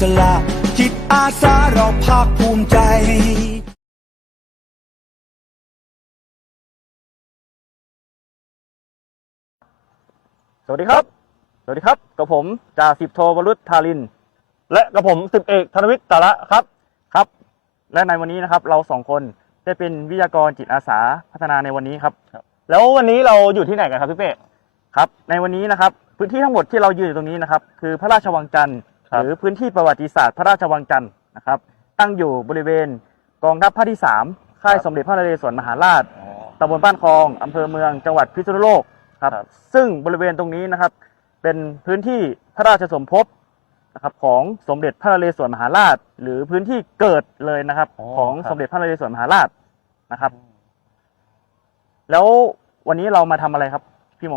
สละ จิตอาสาเราภาคภูมิใจสวัสดีครับ สวัสดีครับ กับผมจ่าสิบโทวรุษธาริน และกับผมสิบเอกธนวิทย์ตาระครับ ครับ และในวันนี้นะครับ เราสองคนได้เป็นวิทยากรจิตอาสาพัฒนาในวันนี้ครับ แล้ววันนี้เราอยู่ที่ไหนกันครับพี่เป้ครับ ในวันนี้นะครับ พื้นที่ทั้งหมดที่เรายืนอยู่ตรงนี้นะครับ คือพระราชวังจันทร์ หรือพื้นที่ประวัติศาสตร์พระราชวังจันทร์นะครับ ตั้งอยู่บริเวณกองทัพภาคที่สามค่ายสมเด็จพระนเรศวรมหาราชตำบลบ้านคลองอำเภอเมืองจังหวัดพิษณุโลกครับครับ ซึ่งบริเวณตรงนี้นะครับ เป็นพื้นที่พระราชสมภพนะครับของสมเด็จพระนเรศวรมหาราช หรือพื้นที่เกิดเลยนะครับ ของสมเด็จพระนเรศวรมหาราชนะครับ แล้ววันนี้เรามาทำอะไรครับพี่โม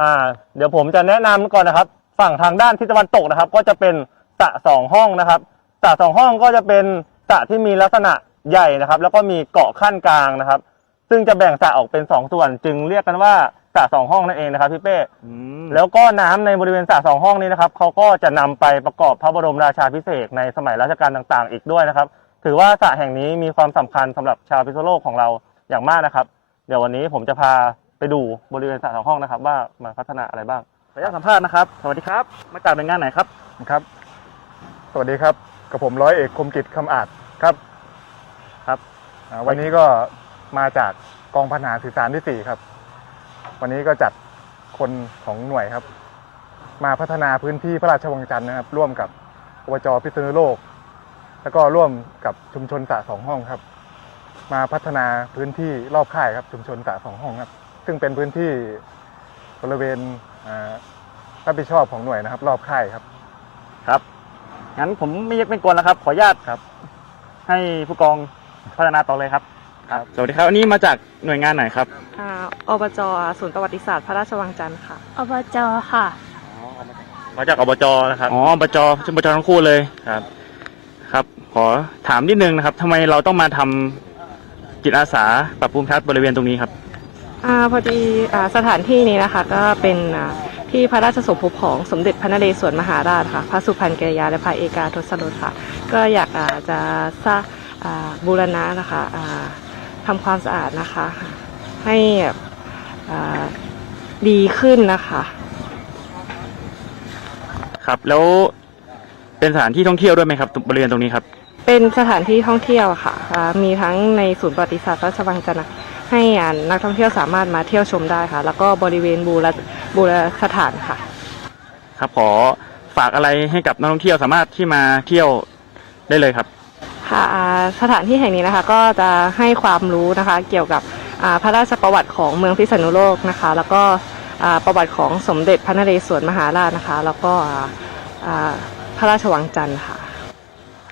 อ่า เดี๋ยวผมจะแนะนำก่อนนะครับ ฝั่งทางด้านทิศตะวันตกนะครับ ก็จะเป็นสระสองห้องนะครับสระสองห้องก็จะเป็นสระที่มีลักษณะใหญ่นะครับ แล้วก็มีเกาะขั้นกลางนะครับ ซึ่งจะแบ่งสระออกเป็นสองส่วน จึงเรียกกันว่าสระสองห้องนั่นเองนะครับพี่เป้แล้วก็น้ำในบริเวณสระสองห้องนี้นะครับเขาก็จะนำไปประกอบพระบรมราชาพิเศษกในสมัยรัชกาลต่าง ๆ อีกด้วยนะครับ ถือว่าสระแห่งนี้มีความสำคัญสำหรับชาวพิษณุโลกของเราอย่างมากนะครับ เดี๋ยววันนี้ผมจะพาไปดูบริเวณสระสองห้องนะครับ ว่ามาพัฒนาอะไรบ้าง ขออนุญาตสัมภาษณ์นะครับ สวัสดีครับ มาจากหน่วยงานไหนครับ ครับ สวัสดีครับ กับผมร้อยเอกคมกิจคำอาจครับ ครับอ่าวันนี้ก็มาจากกองพัฒนาสื่อสารที่4ครับ วันนี้ก็จัดคนของหน่วยครับ มาพัฒนาพื้นที่พระราชวังจันทร์นะครับ ร่วมกับอบจพิษณุโลก แล้วก็ร่วมกับชุมชนสระสองห้องครับ มาพัฒนาพื้นที่รอบค่ายครับชุมชนสระสองห้องครับ ซึ่งเป็นพื้นที่ บริเวณอ่ารับผิดชอบของหน่วยนะครับ รอบค่ายครับ ครับงั้นผมไม่ยักเป็นกวนแล้วครับ ขออนุญาตครับ ให้ผู้กองพัฒนาต่อเลยครับครับสวัสดีครับอันนี้มาจากหน่วยงานไหนครับอ่าอบจศูนย์ประวัติศาสตร์พระราชวังจันทร์ค่ะอบจค่ะมาจากอบจนะครับอ๋อบจชุมบจทั้งคู่เลยครับ ครับ ขอถามนิดนึงนะครับทำไมเราต้องมาทำจิตอาสาปรับปรุงทัศน์บริเวณตรงนี้ครับ อาพอดีอ่าสถานที่นี้นะคะ ก็เป็นอ่าที่พระราชสมภพของสมเด็จพระนเรศวรมหาราชค่ะ พระสุพรรณกัลยาและพระเอกาทศรสค่ะ ก็อยากอ่าจะสร้างอ่าบูรณะนะคะอ่าทำความสะอาดนะคะ ให้แบบอ่าดีขึ้นนะคะ ครับ แล้วเป็นสถานที่ท่องเที่ยวด้วยไหมครับบริเวณตรงนี้ครับ เป็นสถานที่ท่องเที่ยวค่ะอ่ามีทั้งในศูนย์ประวัติศาสตร์พระราชวังจันทร์นะ ให้อ่านักท่องเที่ยวสามารถมาเที่ยวชมได้ค่ะ แล้วก็บริเวณบูรบูรสถานค่ะ ครับขอฝากอะไรให้กับนักท่องเที่ยวสามารถที่มาเที่ยวได้เลยครับ ค่ะอ่าสถานที่แห่งนี้นะคะ ก็จะให้ความรู้นะคะ เกี่ยวกับอ่าพระราชประวัติของเมืองพิษณุโลกนะคะ แล้วก็อ่าประวัติของสมเด็จพระนเรศวรมหาราชนะคะ แล้วก็อ่าอ่าพระราชวังจันทร์ค่ะ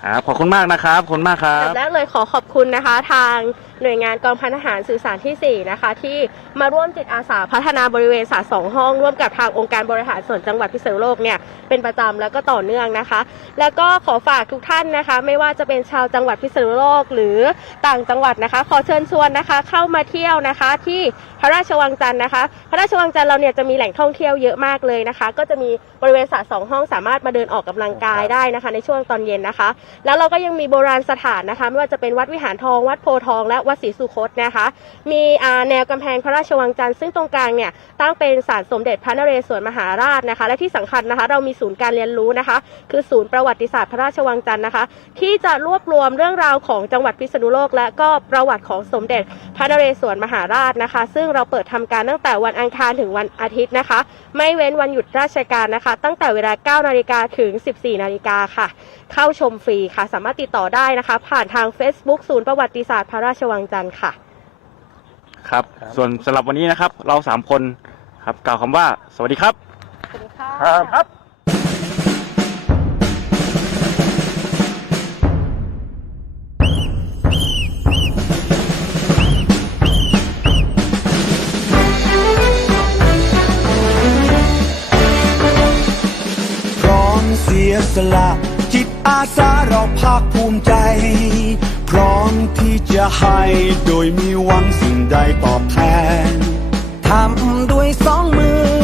ครับขอบคุณมากนะครับขอบคุณมากครัอันบดับแรกเลยขอขอบคุณนะคะทาง หน่วยงานกองพันทหารสื่อสารที่ 4 นะคะ ที่มาร่วมจิตอาสาพัฒนาบริเวณสาสองห้อง ร่วมกับทางองค์การบริหารส่วนจังหวัดพิษณุโลกเนี่ยเป็นประจำแล้วก็ต่อเนื่องนะคะ แล้วก็ขอฝากทุกท่านนะคะ ไม่ว่าจะเป็นชาวจังหวัดพิษณุโลกหรือต่างจังหวัดนะคะ ขอเชิญชวนนะคะ เข้ามาเที่ยวนะคะ ที่พระราชวังจันทร์นะคะ พระราชวังจันทร์เราเนี่ยจะมีแหล่งท่องเที่ยวเยอะมากเลยนะคะ ก็จะมีบริเวณสระสองห้องสามารถมาเดินออกกำลังกายได้นะคะ ในช่วงตอนเย็นนะคะ แล้วเราก็ยังมีโบราณสถานนะคะ ไม่ว่าจะเป็นวัดวิหารทองวัดโพทองและวัดศรีสุคตนะคะ มีแนวกำแพงพระราชวังจันทร์ซึ่งตรงกลางเนี่ยตั้งเป็นศาลสมเด็จพระนเรศวรมหาราชนะคะ และที่สำคัญนะคะ เรามีศูนย์การเรียนรู้นะคะ คือศูนย์ประวัติศาสตร์พระราชวังจันทร์นะคะ ที่จะรวบรวมเรื่องราวของจังหวัดพิษณุโลก และก็ประวัติของสมเด็จพระนเรศวรมหาราชนะคะ ซึ่งเราเปิดทำการตั้งแต่วันอังคารถึงวันอาทิตย์นะคะ ไม่เว้นวันหยุดราชการนะคะ ตั้งแต่เวลา 9 นาฬิกาถึง 14 นาฬิกาค่ะ เข้าชมฟรีค่ะ สามารถติดต่อได้นะคะ ผ่านทาง Facebook ศูนย์ประวัติศาสตร์พระราชวังจันทร์ค่ะครับ ส่วนสำหรับวันนี้นะครับ เราสามคนครับกล่าวคำว่า สวัสดีครับ สวัสดีค่ะ ครับพร้อมเสียสละ จิตอาสาเราภาคภูมิใจ พร้อมที่จะให้โดยมีหวังสิ่งใดตอบแทนทำด้วยสองมือ